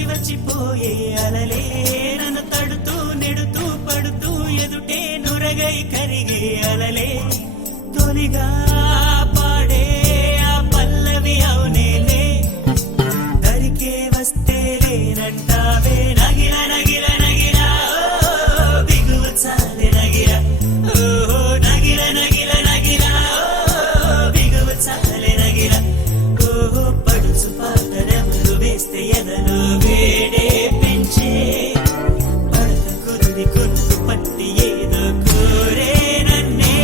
వచ్చి వచ్చిపోయే అలలే నన్ను తడుతూ నెడుతూ పడుతూ ఎదుటే నురగై కరిగే అలలే తొలిగా పాడే ఆ పల్లవి అవునేలే దరికే వస్తే లేనంటావే నగిల నగిల నగిల బిగువు చాలే నగిల ఓ నగిల నగిల నగిల బిగువు చాలే నగిల ఓ పడుచు పాటరెములు వేస్తే ఎదలో వేడే పెంచే పడత కురుడి కురుడు పట్టి ఏదో కోరే నన్నే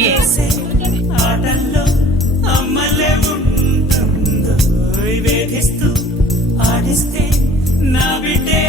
చేసే ఆటల్లో అమ్మలే ఉంటుందో వేధిస్తూ ఆడిస్తే నా బిడ్డే